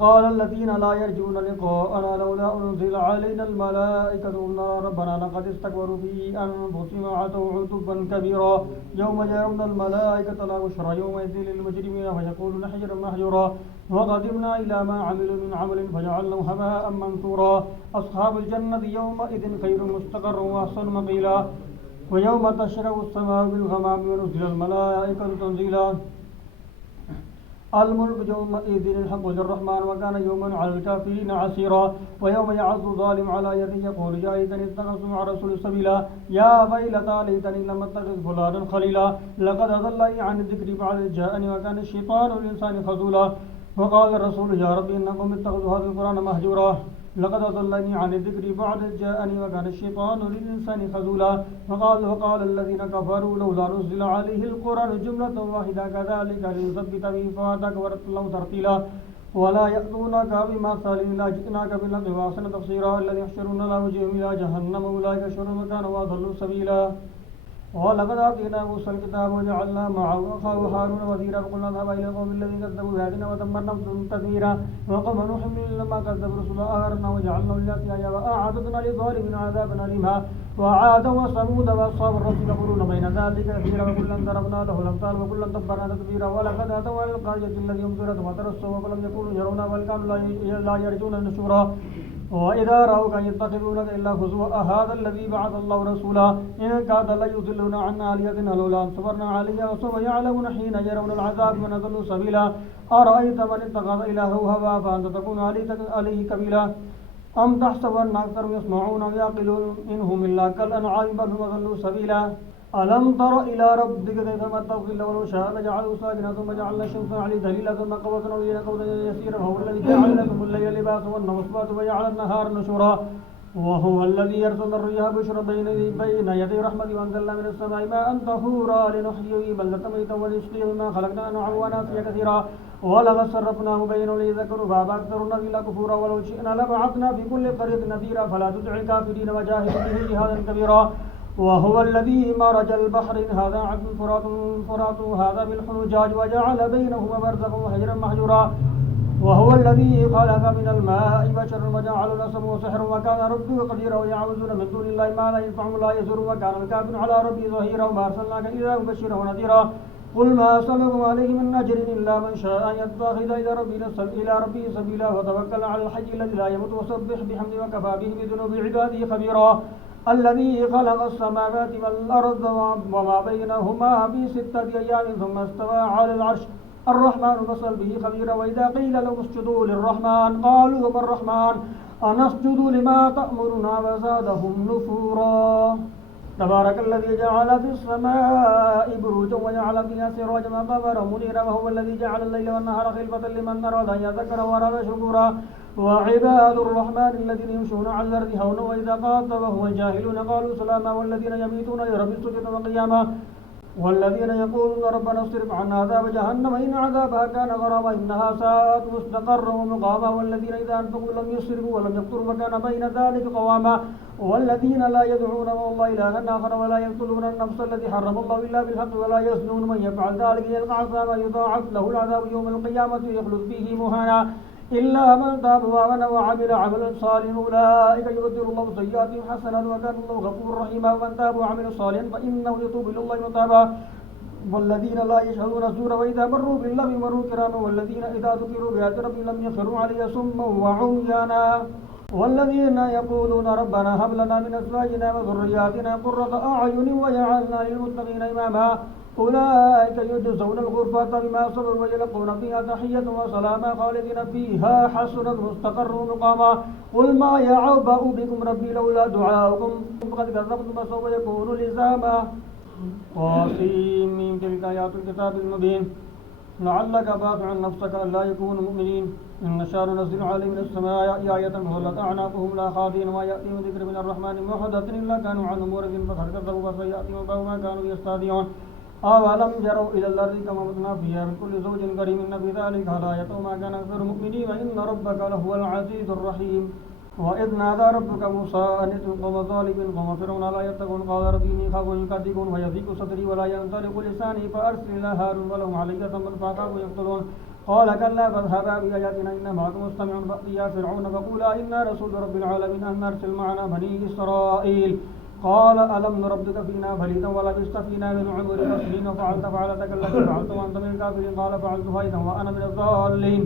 وقال الذين لا يرجون لقاءنا لولا أنزل علينا الملائكة قلنا ربنا لقد استكبروا في أنفسهم وعتوا عتبا كبيرا يوم يرون الملائكة لا بشرى يومئذ للمجرمين فيقولون حجرا محجورا وقدمنا إلى ما عملوا من عمل فجعلناه هباء منثورا أصحاب الجنة يومئذ خير مستقرا وأحسن مقيلا ويوم تشرق السماء بالغمام ونزل الملائكة تنزيلا الملك يومئذ الحق للرحمن وكان يوما على الكافرين عسيرا ويوم يعض الظالم على يديه يقول يا ليتني اتخذت مع رسول سبيلا يا ويلتى ليتني لم اتخذ فلانا خليلا لقد أضلني عن الذكر بعد إذ جاءني وكان الشيطان للإنسان خذولا وقال الرسول يا رب إنكم اتخذوا هذا القرآن مهجورا لقد أضلني عن الذكر بعد إذ جاءني وكان الشيطان للإنسان خذولا وقال الذين كفروا لولا نزل عليه القرآن جملة واحدة كذلك لنثبت به فؤادك ورتله ترتيلا ولا يأتونك بمثل إلا جئناك بالحق وأحسن تفسيرا الذي يحشرون على وجوههم إلى جهنم أولئك شر مكانا وأضل سبيلا ولقد آتينا موسى الكتاب وجعلنا معه أخاه هارون وزيرا فقلنا اذهبا إلى القوم الذين كذبوا بآياتنا ودمرناهم تدميرا وقوم نوح لما كذبوا رسلا أغرقنا وجعلنا للناس آية وأعتدنا للظالمين عذابا أليما وعادا وثمود وأصحاب الرس يقولون بين ذلك كثيرا وكلا ضربنا له الأمثال وكلا دبرنا تدبيرا ولقد أتوا على القرية التي أمطرت وترسوا ولم يكونوا يرون بل كانوا لا يرجون نشورا وإذا رأوك يتخذونك إلا هزوا أهذا الذي بعث الله رسولا إن كاد ليضلون عن آلهتنا لولا أن صبرنا عليها وسوف يعلمون حين يرون العذاب من أضل سبيلا أرأيت من اتخذ إلهه هواه فأنت تكون عليه كبيلا أم تحسب أن أكثرهم يسمعون ويعقلون إنهم إلا كالأنعام بل هم أضل سبيلا ألم تر إلى ربك كيف مد الظل ولو شاء لجعله ساكنا ثم جعلنا الشمس عليه دليلا ثم قوتنا إلينا قوتا يسيرا وهو الذي جعل لكم الليل لباسا والنهار سباتا وجعل النهار نشورا وهو الذي يرسل الرياح بشرا بين يدي رحمته وأنزلنا من السماء ماء طهورا لنحيي به بلدة ميتا ونسقيه مما خلقنا أنعاما وأناسيا كثيرا ولقد صرفناه بينهم ليذكروا فأبى أكثر الناس إلا كفورا ولو شئنا لبعثنا في كل قرية نذيرا فلا تطع الكافرين وجاهدوا به جهادا كبيرا وهو الذي مرج البحرين هذا عذب فرات هذا ملح أجاج وجعل بينهما برزخا وحجرا محجورا وهو الذي خلق من الماء بشرا وجعل نسبا وسحرا وكان ربه قديرا ويعبدون من دون الله ما لا ينفعهم ولا يضر وكان الكافر على ربه ظهيرا وما أرسلناك إلا مبشرا ونذيرا قل ما أسألكم عليه من أجر إلا من شاء أن يتخذ إلى ربه سبيلا وتوكل على الحي الذي لا يموت وسبح بحمده وكفى به بذنوب عباده خبيرا الذي خلق السماوات والأرض وما بينهما في 6 أيام ثم استوى على العرش الرحمن فاسأل به خبيرا وإذا قيل لهم اسجدوا للرحمن قالوا وما الرحمن أنسجد لما تأمرنا وزادهم نفورا تبارك الذي جعل في السماء بروجا وجعل فيها سراجا وقمرا منيرا وهو الذي جعل الليل والنهار خلفة لمن أراد أن يذكر وأراد شكورا وعباد الرحمن الذين يمشون على الأرض هونا وإذا خاطبهم الجاهلون قالوا سلاما والذين يبيتون لرب سجدا وقياما والذين يقولون ربنا اصرف عنا عذاب جهنم إن عذابها كان غراما إنها ساءت مستقرا ومقاما والذين إذا أنفقوا لم يسرفوا ولم يقتروا وكان بين ذلك قواما والذين لا يدعون مع الله إلها آخر ولا يقتلون النفس التي حرم الله إلا بالحق ولا يزنون من يفعل ذلك يلقى عذابا يضاعف له العذاب يوم القيامة يخلد فيه مهانا إلا من تاب وآمن وعمل عملا صالحا أولئك يبدل الله سيئاتهم حسنات وكان الله غفورا رحيما ومن تاب وعمل صالحا فإنه يتوب إلى الله متابا والذين لا يشهدون الزور وإذا مروا باللغو مروا كراما والذين إذا ذكروا بآيات ربهم لم يخروا عليها صما وعميانا والذين يقولون ربنا هب لنا من أزواجنا وذرياتنا قرة أعين وجعلنا للمتقين إماما أولئك يجزون الغرفة بما صبروا ويلقون فيها تحية وسلاما خالدين فيها حسنت مستقر مقاما قل ما يعبأ بكم ربي لولا دعاؤكم فقد كذبتم فسوف يكون لزاما قاسم تلك آيات الكتاب المبين لعلك باخع نفسك ألا يكونوا مؤمنين إن نشاء ننزل عليهم من السماء آية فظلت أعناقهم لا خاضعين وما يأتيهم ذكر من الرحمن محدث إلا كانوا عنه معرضين فقد كذبوا فسيأتيهم ما كانوا يستهزئون أولم يروا إلى الأرض كما متنا فيها من كل زوج كريم إن في ذلك هداية وما كان أكثر المؤمنين وإن ربك لهو العزيز الرحيم وإذ نادى ربك موسى أن ائت القوم الظالمين قوم فرعون لا يتقون قال رب إني أخاف أن يكذبون ويضيق صدري ولا ينطلق لساني فأرسل إلى هارون ولهم علي ذنب فأخاف يقتلون قال كلا فاذهبا بآياتنا إنا معكم مستمعون فأتيا فرعون فقولا إنا رسول رب العالمين أن أرسل معنا بني إسرائيل قال ألم نربك فينا وليدا ولبثت فينا من عمرك سنين وفعلت فعلتك التي فعلت وأنت من الكافرين قال فعلتها إذا وأنا من الضالين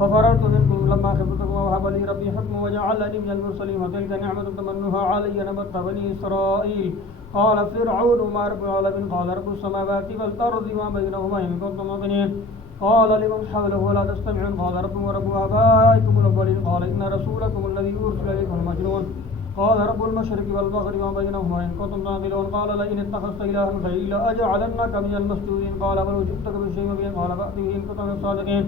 ففررت منكم لما خفتكم ووهب لي ربي حكما وجعلني من المرسلين وتلك نعمة تمنها علي نبت بني إسرائيل قال فرعون ما رب العالمين قال رب السماوات والأرض وما بينهما إن كنتم موقنين قال لمن حوله ولا تستمعون قال رب ورب آبائكم الأولين قال إن رسولكم الذي أرسل إليكم مجنون قال رب المشرق والمغرب وما بينهما إن كنتم تعقلون قال لئن اتخذت إلها غيري لأجعلنك من المسجونين قال بل جئتك بشيء مبين قال فأت به إن كنتم صادقين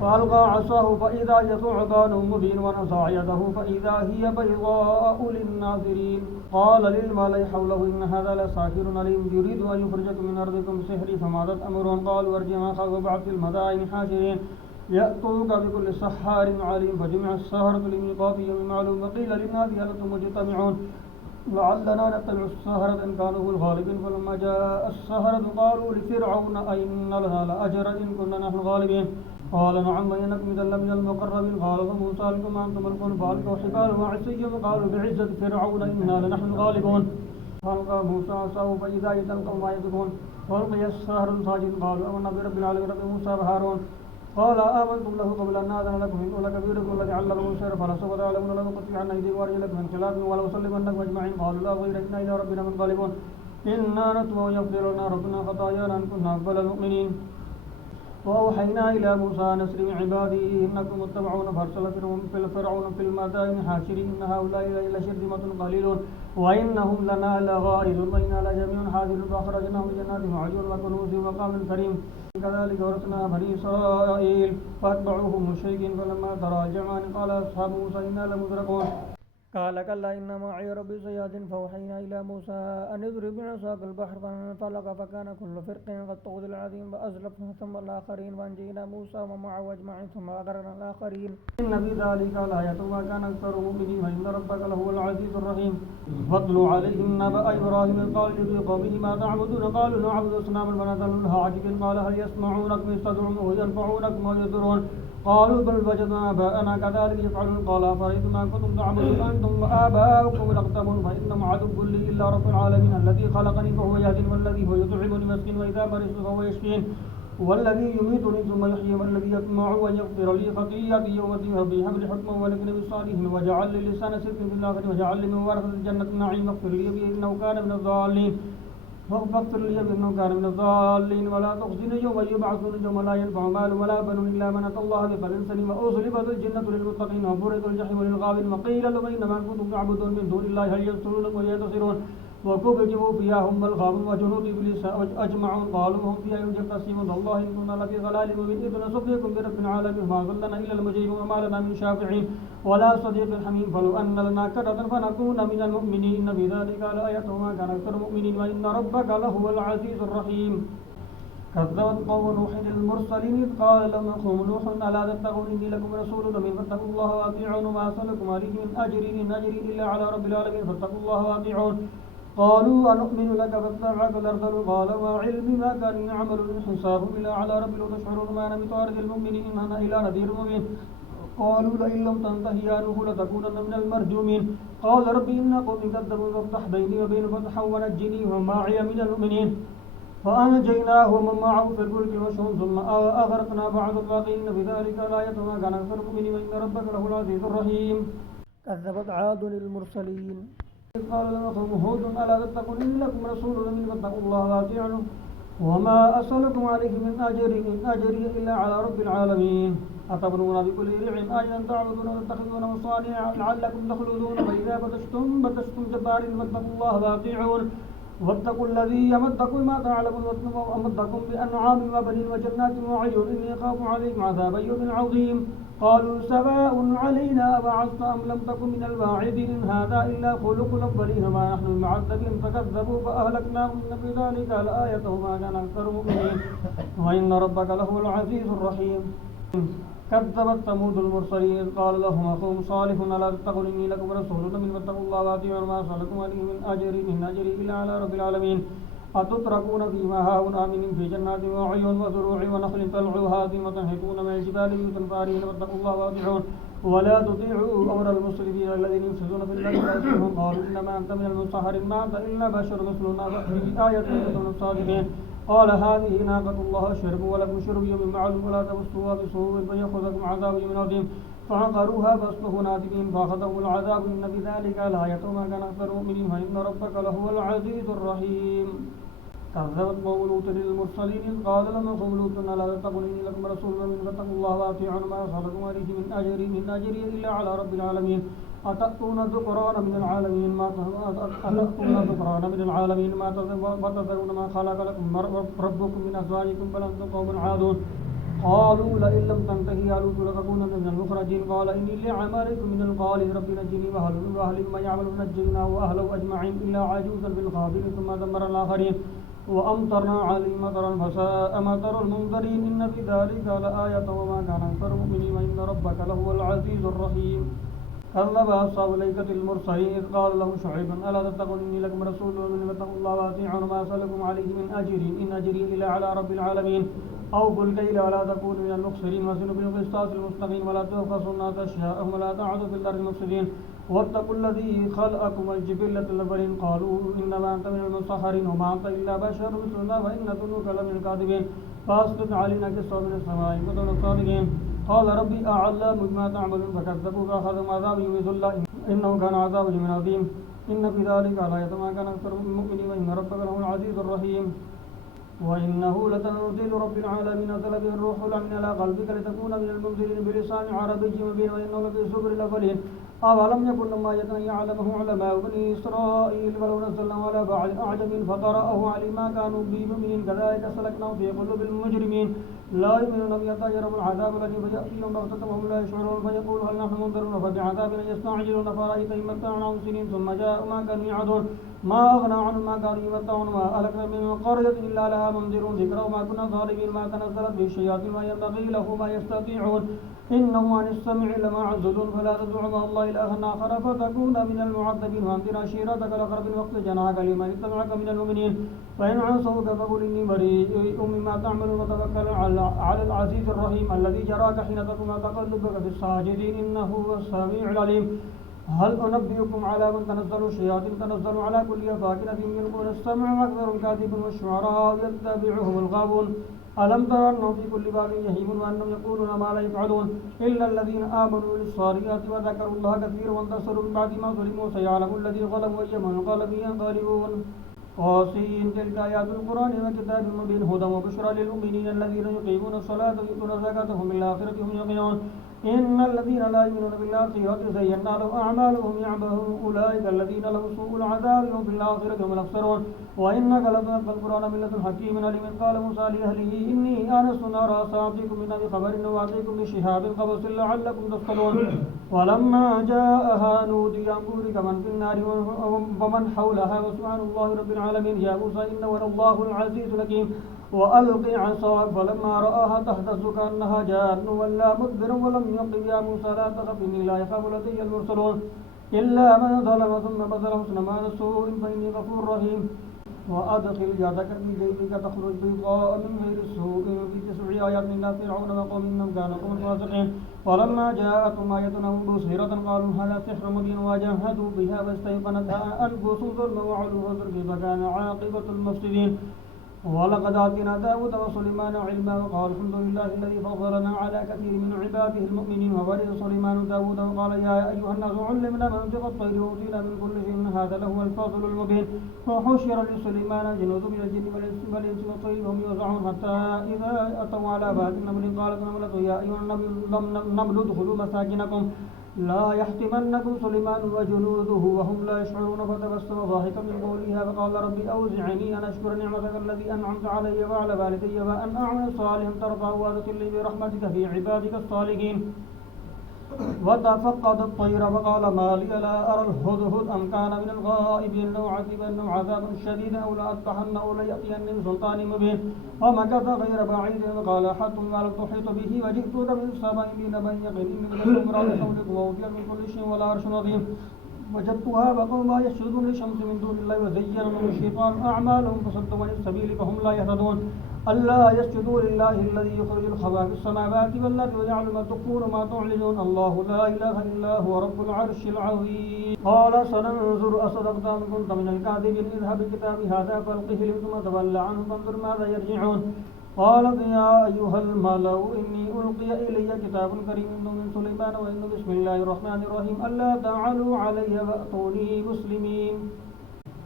فألقى عصاه فإذا هي ثعبان مبين ونزع يده فإذا هي بيضاء للناظرين قال للملأ حوله إن هذا لساحر عليم يريد أن يخرجكم من أرضكم بسحره فماذا تأمرون قالوا ارجع معه وابعث في المدائن حاشرين يأتوك بكل سحار عليم فجمع السحرة لميقات يوم معلوم وقيل للناس هل أنتم مجتمعون لعلنا نتبع السحرة إن كانوا هم الغالبين فلما جاء السحرة قالوا لفرعون أئن لنا لأجرا إن كنا نحن الغالبين قال نعم وإنكم إذا لمن المقربين قال فموسى لكم أنتم ملكون فألقوا حبالهم وعصيهم وقالوا بعزة فرعون إنا لنحن الغالبون فألقى موسى عصاه فإذا هي تلقف ما يفكون فألقي السحرة ساجدين قالوا آمنا برب العالمين رب موسى وهارون قال آمنتم له قبل أن آذن لكم إنه لكبيركم الذي علمكم السحر فلسوف تعلمون لأقطعن أيديكم وأرجلكم من خلاف ولأصلبنكم أجمعين قالوا لا غير إنا إلى ربنا منقلبون إنا نطمع أن يغفر لنا ربنا خطايانا أن كنا أول المؤمنين وأوحينا إلى موسى أن أسر بعبادي إنكم متبعون فأرسل فرعون في المدائن حاشرين إن هؤلاء لشرذمة قليلون وإنهم لنا لغائظون وإنا لجميع حاذرون فأخرجناهم من جنات وعيون وكنوز ومقام كريم كذلك ورثنا بني إسرائيل فأتبعوهم مشركين فلما ترى الجمعان قال أصحاب موسى إنا لمدركون قال كلا إن معي ربي سيهدين فأوحينا إلى موسى أن اضرب بعصاك البحر فانفلق فكان كل فرق كالطود العظيم فأزلفنا ثم الآخرين وأنجينا موسى ومعه أجمعين ثم أغرقنا الآخرين إن في ذلك لآية وما كان أكثر مؤمنين وإن ربك لهو العزيز الرحيم واتل عليهم نبأ إبراهيم إذ قال لقومه ما تعبدون قالوا نعبد أصناما فنظل لها عاكفين قال هل يسمعونكم إذ تدعون وينفعونكم ويضرون قالوا بل وجدنا آباءنا كذلك يفعلون قال أفرأيتم ما كنتم تعبدون أنتم وآباؤكم الأقدمون فإنهم عدو لي إلا رب العالمين الذي خلقني فهو يهدين والذي هو يطعمني مسكين وإذا مرضت فهو يشفين والذي يميتني ثم يحيي والذي يطمع أن يغفر لي خطيئتي يوم الدين ربي هب لي حكما ولكن بالصالحين وجعل لي لسان صدق في الآخرة وجعل لي من ورثة الجنة النعيم واغفر لي به إنه كان من الضالين واغفر لي إنه كان من الضالين ولا تخزني يوم يبعثون يوم لا ينفع مال ولا بنون إلا من أتى الله بقلب سليم وأزلفت الجنة للمتقين وبرزت الجحيم للغاوين وقيل لهم إنما كنتم تعبدون من دون الله هل ينصرونكم وينتصرون وكبكبوا فيها هم الغاوون وجنود إبليس أجمعون قالوا هم فيها يختصمون الله إن كنا لفي ضلال مبين إذ نصدقكم برب العالمين ما ظلنا إلا المجرمون وما لنا من شافعين ولا صديق حميم فلو أن لنا كرة فنكون من المؤمنين إن في ذلك لآية وما كان أكثر المؤمنين وإن ربك لهو العزيز الرحيم كذبت قوم نوح المرسلين إذ قال لهم أخوهم نوح ألا تتقون إني لكم رسول أمين فاتقوا الله وأطيعون ما أسألكم عليه من أجر إن أجري إلا على رب العالمين فاتقوا الله وأطيعون قالوا أنؤمن لك فاتبعك الأرذل قال وعلم ما كانوا يعملون من حسابهم إلا على رب لو تشعرون ما أنا بطارد المؤمنين إن أنا إلا نذير مبين قالوا لئن لم تنته يا نوح لتكونن من المرجومين قال رب إن قومي كذبوا فافتح بيني وبين فتحا ونجني ومعي من المؤمنين فأنجيناه ومن معه في الفلك مشحون ثم أغرقنا بعض الباقين في ذلك الآية وما كان أكثر المؤمنين وإن ربك له العزيز الرحيم كذبت عاد المرسلين إذ قال لهم أخوهم هود ألا تتقون إني لكم رسول أمين فاتقوا الله وأطيعون وما أسألكم عليه من أجر إن أجري إلا على رب العالمين أتبنون بكل ريع آية تعبدون وتتخذون مصانع لعلكم تخلدون فإذا بطشتم جبارين فاتقوا الله وأطيعون واتقوا الذي يمدكم ما تعلمون وأمدكم بأنعام وبنين وجنات وعيون إني أخاف عليكم عذاب يوم عظيم قالوا سواء علينا أبعثت أم لم تكن من الواعدين إن هذا إلا خلق الأولين ما نحن بمعذبين فكذبوا فأهلكناهم إن في ذلك لآية وما كان أكثر مؤمنين وإن ربك لهو العزيز الرحيم كذبت ثمود المرسلين إذ قال لهم أخوهم صالح ألا تتقون إني لكم رسول أمين فاتقوا الله وأطيعون ما أسألكم عليه من أجر إن أجري إلا على رب العالمين أتتركون فيما هاهنا آمنين في جنات وعيون وزروع ونخل طلعها هضيم وتنحتون من الجبال بيوتا فارهين واتقوا الله وأطيعون ولا تطيعوا أمر المسرفين الذين يفسدون في الأرض لا يصلحون قالوا إنما أنت من المسحرين ما أنت إلا بشر مثلنا فأتي بآية إن كنتم صادقين قال هذه ناقة الله شرب ولكم شرب يوم معلوم ولا تمسوها بسوء فيأخذكم عذاب يوم عظيم فعقروها فأصبحوا نادمين فأخذهم العذاب إن بذلك لآية وما كان أكثر المؤمنين وإن ربك لهو العزيز الرحيم كذبت قوم لوط للمرسلين إذ قال لهم قوم لوط لا تتقون إني لكم رسول من فاتقوا الله وأطيعون ما أسألكم عليه من أجري إلا على رب العالمين أتأتون الذكران من العالمين ما تذرون ما خلق لكم ربكم من أزواجكم بل أنتم قوم عادون قالوا لئن لم تنتهي يا لوط لتكونن من المخرجين قال إني لعملكم من القالين رب نجني وأهل ما يعمل نجينا وأهله أجمعين إلا عجوزا في الغابرين ثم دمر الآخرين وأمطرنا عليهم مطرا فساء مطر المنذرين إن في ذلك لآية وما كان أكثر المؤمنين وإن ربك لهو العزيز الرحيم كذب أصحاب الأيكة المرسلين إذ قال لهم شعيب ألا تتقون إني لكم رسول من فاتقوا الله وأطيعون ما أسألكم عليه من أجر إن أجري إلا على رب العالمين أوفوا الكيل ولا تكونوا من المخسرين وزنوا بالقسطاس المستقيم ولا تبخسوا الناس أشياءهم ولا تعدوا في الأرض مفسدين واتقوا الذي خلقكم والجبلة الأولين قالوا إنما أنت من المسحرين وما أنت إلا بشر مثلنا وإن ظنك لمن الكاذبين فأسقط علينا كسوة من السماء إن كنتم صادقين قال ربي أعلم بما تعملون فكذبوا فأخذهم عذاب يوم ذلة إنه كان عذاب يوم عظيم إن في ذلك لآية ما كان أكثر المؤمنين وإن ربك له العزيز الرحيم وإنه لتنزيل رب العالمين نزل به الروح الأمين على قلبك لتكون من المنذرين بلسان عربي مبين وإنه لفي زبر الأولين أولم يكن لما يعلمه علماء بني إسرائيل ولو نزلناه على بعض الأعجمين فقرأه على ما كانوا به مؤمنين كذلك سلكناه في قلوب المجرمين لا يؤمنون حتى يروا العذاب الذي فيأتيهم بغتة وهم لا يشعرون فيقول هل نحن منذرون فبعذابنا يستعجلون فرأيت إن متعناهم سنين ثم جاءوا ما كانوا يعدون ما أغنى عنهم ما كانوا يمتعون ما أهلكنا من قرية إلا لها منذرون ذكرى وما كنا ظالمين ما تنزلت به الشياطين ما ينبغي له ما يستطيعون إنهم عن السمع لمعزولون فلا تدع مع الله إلها آخر فتكون من المعذبين وأنذر عشيرتك الأقرب وقت جناحك لمن اتبعك من المؤمنين فإن عصوك فقل إني بريء مما تعملون وتوكل على العزيز الرحيم الذي جراك حين تقوم تقلبك في الساجدين إنه هو السميع العليم هل أنبئكم على من تنزل الشياطين تنزل على كل أفاك أثيم يلقون السمع وأكثر الكاذب والشعراء يتبعهم الغاوون ألم تر أنهم في كل باب يهيمون وأنهم يقولون ما لا يفعلون إلا الذين آمنوا بالصالحات وذكروا الله كثيرا وانتصروا من بعد ما ظلموا سيعلم الذين ظلموا أي منقلب ينقلبون قاسين تلك آيات القرآن وكتاب مبين هدى وبشرى للمؤمنين الذين يقيمون الصلاة ويؤتون الزكاة هم بالآخرة هم يوقنون إن الذين لا يؤمنون بالآخرة زينا لهم أعمالهم يعملون أولئك الذين لهم سوء العذاب هم في الآخرة هم الأخسرون وإنك لتلقى القرآن من لدن حكيم عليم قال موسى لأهله إني آنست نارا سآتيكم منها بخبر وآتيكم بشهاب قبس لعلكم تصطلون ولما جاءها نودي أن بورك من في النار ومن حولها وسبحان الله رب العالمين يا موسى إنه الله العزيز الحكيم وألق عصاك فلما رآها تهتز كأنها جان ولا مدبرا ولم يقل يا موسى لا تخف إني لا يخاف لدي المرسلون إلا من ظلم ثم بذل حسن ما سوء فإني غفور رحيم وأدخل يدك في جيبك تخرج بيضاء من غير سوء في 9 آيات إلى فرعون وقوم إنهم كانوا قوم فاسقين ولما جاءتهم آية بصيرة قالوا هذا سحر مبين وجاهدوا بها واستيقنتها أنفسهم ظلما وعلوا فكيف كان عاقبة المفسدين ولقد آتينا داود وسليمان علما وقال الحمد لله الذي فضلنا على كثير من عباده المؤمنين وورث سليمان داود وقال يا أيها الناس علمنا منطق الطير وأوتينا من كل شيء هذا لهو الفضل المبين وحشر لسليمان جنود من الجن والإنس والطير وهم يوزعون حتى إذا أتوا على باب النمل قالت نملة يا أيها النمل ادخلوا مساكنكم لا يحتمنكم سليمان وجنوده وهم لا يشعرون فتبسم ضاحكا من قولها فقال ربي أوزعني أن أشكر نعمتك التي أنعمت علي وعلى والدي وأن أعمل صالحا ترضاه وأدخلني برحمتك في عبادك الصالحين وتفقد الطير فقال ما لي لا أرى الهدهد أم كان من الغائبين لو عذبنه عذابا شديدا أو لأذبحنه أو ليأتيني بسلطان مبين ومكث غير بعيد فقال أحط ما لم تحيط به وجئتك من السماء بنبأ يقين من الأمر بحولكم وأوتيت من كل شيء ولا عرش عظيم وجدتها وقومها يسجدون للشمس من دون الله وزين لهم الشيطان أعمالهم فصدوا عن السبيل فهم لا يهتدون ألا يسجدوا لله الذي يخرج الخبا في السماوات والأرض ويعلم ما تخفون وما تعلنون الله لا إله إلا هو رب العرش العظيم قال سننظر أصدقت أم كنت من الكاذبين اذهب بكتابي هذا فألقه لم ثم تولى عنه فانظر ماذا يرجعون قالت يا أيها الملأ إني ألقي إلي كتاب كريم إنه من سليمان وإنه بسم الله الرحمن الرحيم ألا تعلوا علي وأتوني مسلمين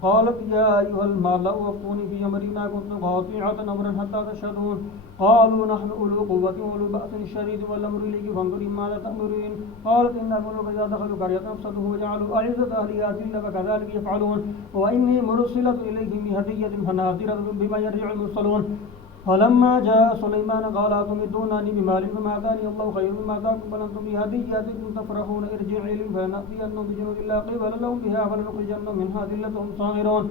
قالت يا أيها الملأ أفتوني في أمري ما كنت قاطعة أمرا حتى تشهدون قالوا نحن أولو قوة وأولو بأس شديد والأمر إليك فانظر ماذا تأمرين قالت إن الملوك إذا دخلوا قرية أفسدوه وجعلوا أعزة أهلها أذلة فكذلك يفعلون وإني مرسلة إليهم بهدية فناظرة بما يرجع المرسلون فلما جاء سليمان قال أتمدونني بمال فما آتاني الله خير مما آتاكم بل أنتم بهديتكم تفرحون ارجع إليهم فلنأتينهم بجنود لا قبل لهم بها فلنخرجنهم منها ذلة هم صاغرون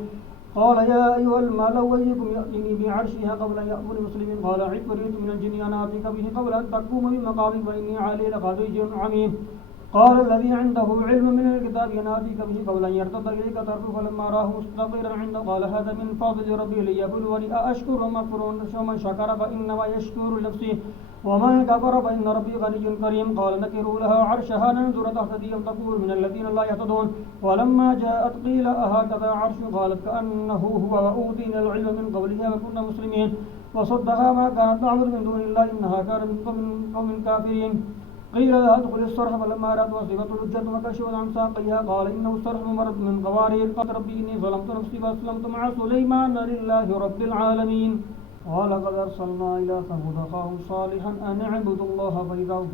قال يا أيها الملأ أيكم يأتيني بعرشها قبل أن يأتوني مسلمين قال عفريت من الجن أنا آتيك به قبل أن تقوم من مقامك فإني عليه لقدير عميم قال الذي عنده علم من الكتاب يناديك به قبل أن يرتد إليك طرفه فلما راه مستقرا عنده قال هذا من فضل ربي ليبلوني أأشكر ومكفر ومن شكر فإنما يشكر لنفسه ومن كفر فإن ربي غني كريم قال نكروا لها عرشها ننظر تهتدي أم تكون من الذين لا يهتدون ولما جاءت قيل أهكذا عرش قالت كأنه هو وأوتينا العلم من قبلها وكنا مسلمين وصدها ما كانت تعبد من دون الله إنها كانت من قوم كافرين قيل لها ادخل الصرح فلما رأت وصفت الحجة وكشفت عن ساقيها قال إنه الصرح ممرد من قوارير قال ربي إني ظلمت نفسي فأسلمت مع سليمان لله رب العالمين ولقد أرسلنا إلى ثمود أخاهم صالحا أن اعبدوا الله فإذا هم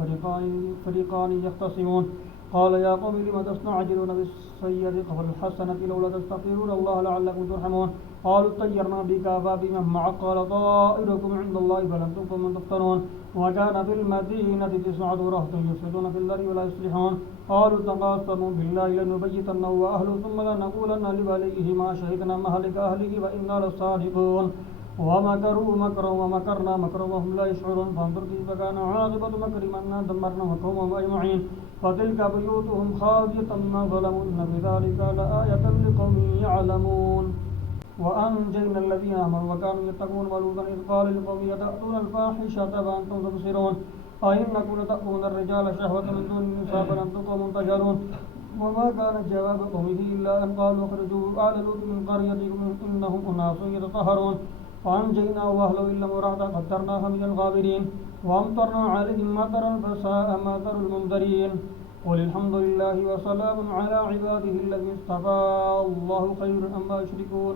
فريقان يختصمون قال يا قوم لم تستعجلون بالسيئة قبل الحسنة لولا تستغفرون الله لعلكم ترحمون قالوا اطيرنا بك وبمن معك قال طائركم عند الله بل أنتم قوم تفتنون وكان في المدينة 9 رهط يفسدون في الأرض ولا يصلحون قالوا تقاسموا بالله لنبيتنه وأهله ثم لنقولن لوليه ما شهدنا مهلك أهله وإنا لصادقون ومكروا مكرا ومكرنا مكرا وهم لا يشعرون فانظر كيف كان عاقبة مكرهم أنا دمرنا مكرهم أجمعين فتلك بيوتهم خاوية بما ظلموا إن في ذلك لآية لقوم يعلمون وأنجينا الذين آمنوا وكانوا يتقون ولوطا إذ قال لقومه أتأتون الفاحشة وأنتم تبصرون أئنكم لتأتون الرجال شهوة من دون النساء بل أنتم قوم تجهلون وما كان جواب قومه إلا أن قالوا اخرجوا آل لوط من قريتكم إنهم أناس يتطهرون فأنجيناه وأهله إلا امرأته قدرناها من الغابرين وأمطرنا عليهم مطرا فساء مطر المنذرين قل الحمد لله وسلام على عباده الذين اصطفى الله خير أما يشركون